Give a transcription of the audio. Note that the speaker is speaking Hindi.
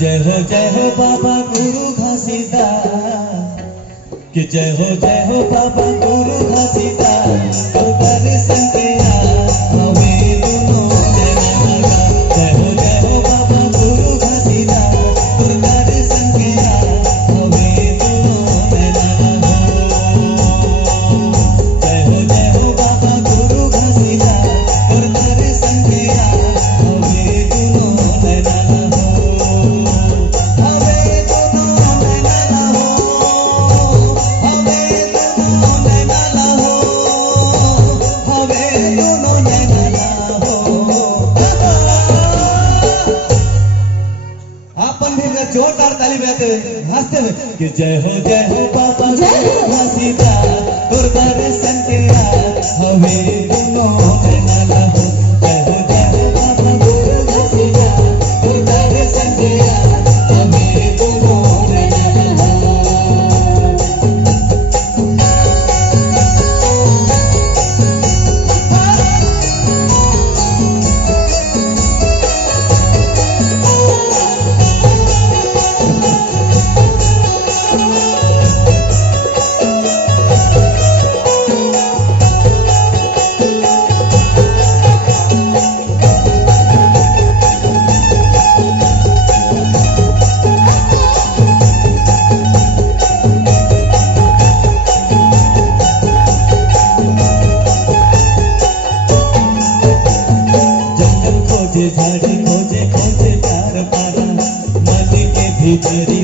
जय हो बाबा गुरु घासीदास कि जय हो बाबा गुरु घासीदास तो दर्शन के हमें दोनों जय हो बाबा गुरु घासीदास तो दर्शन के हमें दोनों जय हो बाबा गुरु घासीदास तो दर्शन के हमें दोनों जोरदार ताली बजाते हुए हंसते हुए कि जय हो बाबा गुरु घासीदास तुर दर्शन के हमें दोनों नैना हो। जय हो बाबा गुरु घासीदास तुर दर्शन के हमें दोनों नैना हो। झाड़ी खोजे खोजे चार पारा मन के भीतरी